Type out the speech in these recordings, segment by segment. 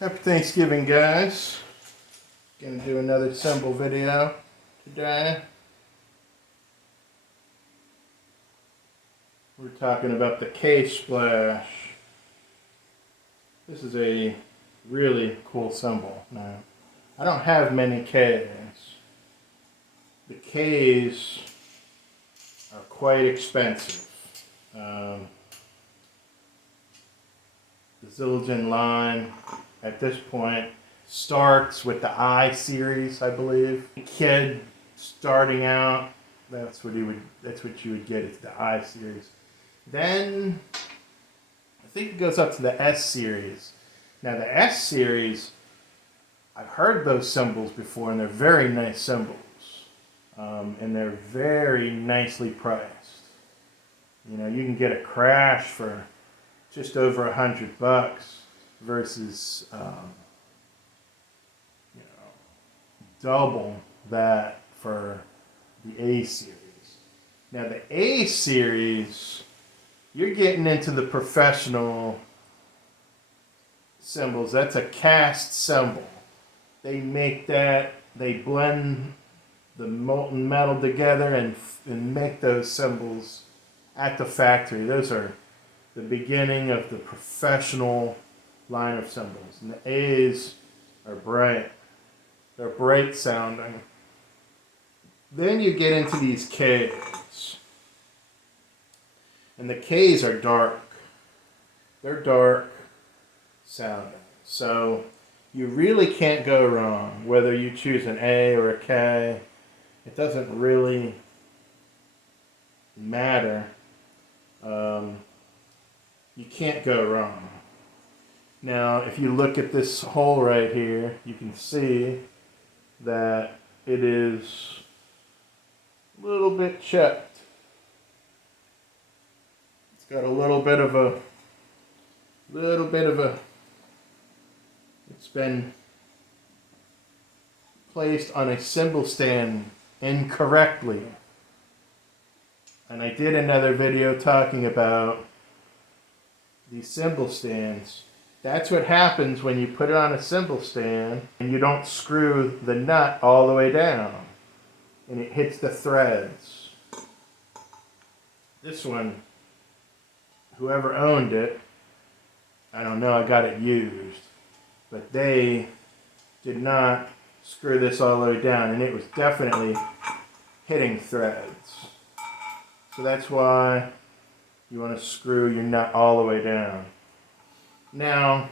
Happy Thanksgiving, guys. Gonna do another cymbal video today. We're talking about the K Splash. This is a really cool cymbal. Now, I don't have many Ks. The Ks are quite expensive. The Zildjian line at this point starts with the I series, I believe. A kid starting out, that's what you would get, it's the I series. Then I think it goes up to the S series. Now the S series, I've heard those cymbals before, and they're very nice cymbals. And they're very nicely priced. You know, you can get a crash for just over $100 versus double that for the A series. Now the A series, you're getting into the professional cymbals. That's a cast cymbal. They make that, they blend the molten metal together and make those cymbals at the factory. Those are the beginning of the professional line of cymbals. And the A's are bright. They're bright sounding. Then you get into these K's. And the K's are dark. They're dark sounding. So you really can't go wrong whether you choose an A or a K. It doesn't really matter. You can't go wrong. Now, if you look at this hole right here, you can see that it is a little bit chipped. It's got a little bit of a, it's been placed on a cymbal stand incorrectly. And I did another video talking about these cymbal stands. That's what happens when you put it on a cymbal stand and you don't screw the nut all the way down and it hits the threads. This one, whoever owned it, I don't know, I got it used, but they did not screw this all the way down and it was definitely hitting threads. So that's why you want to screw your nut all the way down. Now,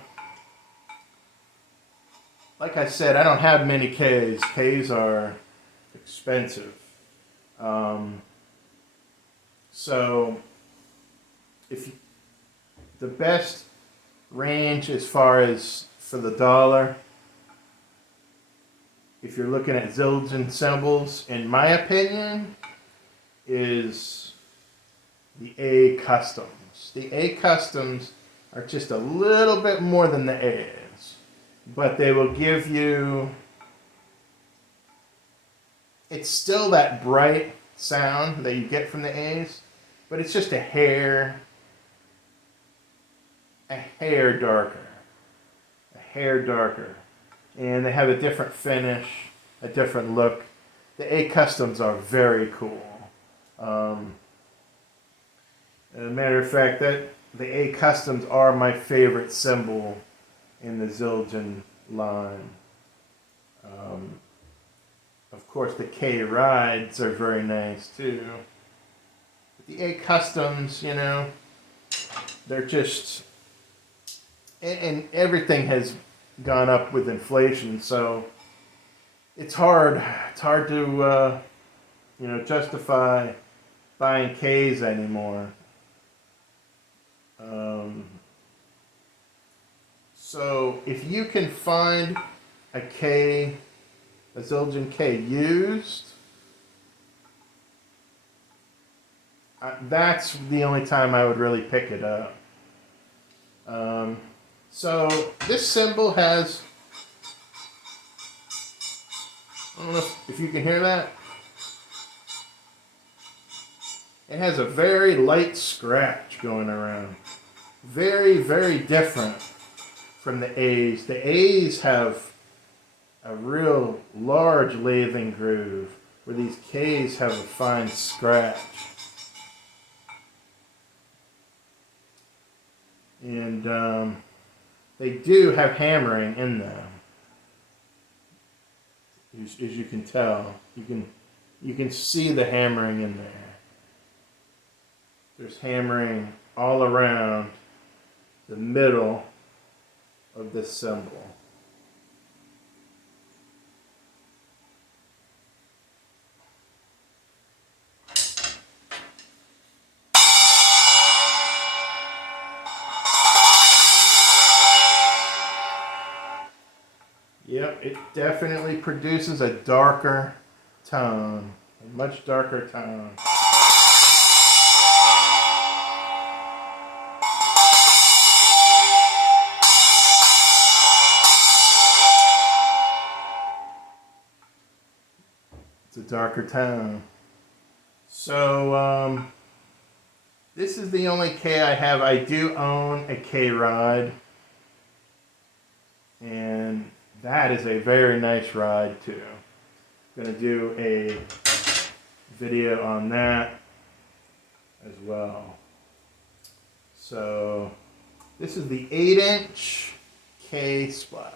like I said, I don't have many Ks. Ks are expensive. So, the best range as far as for the dollar, if you're looking at Zildjian cymbals, in my opinion, is the A Customs. The A Customs are just a little bit more than the A's, but they will give you, it's still that bright sound that you get from the A's, but it's just a hair darker, and they have a different finish, a different look. The A Customs are very cool. As a matter of fact, the A Customs are my favorite cymbal in the Zildjian line. Of course, the K Rides are very nice too. But the A Customs, you know, they're just, and everything has gone up with inflation, so it's hard to justify buying K's anymore. So if you can find a Zildjian K used, that's the only time I would really pick it up. So this cymbal has, I don't know if you can hear that. It has a very light scratch going around. Very, very different from the A's. The A's have a real large lathing groove, where these K's have a fine scratch. And they do have hammering in them, as you can tell. You can see the hammering in there. There's hammering all around the middle of this cymbal. Yep, it definitely produces a darker tone, a much darker tone. It's a darker tone. So, this is the only K I have. I do own a K ride, and that is a very nice ride too. I'm going to do a video on that as well. So this is the 8-inch K Splash.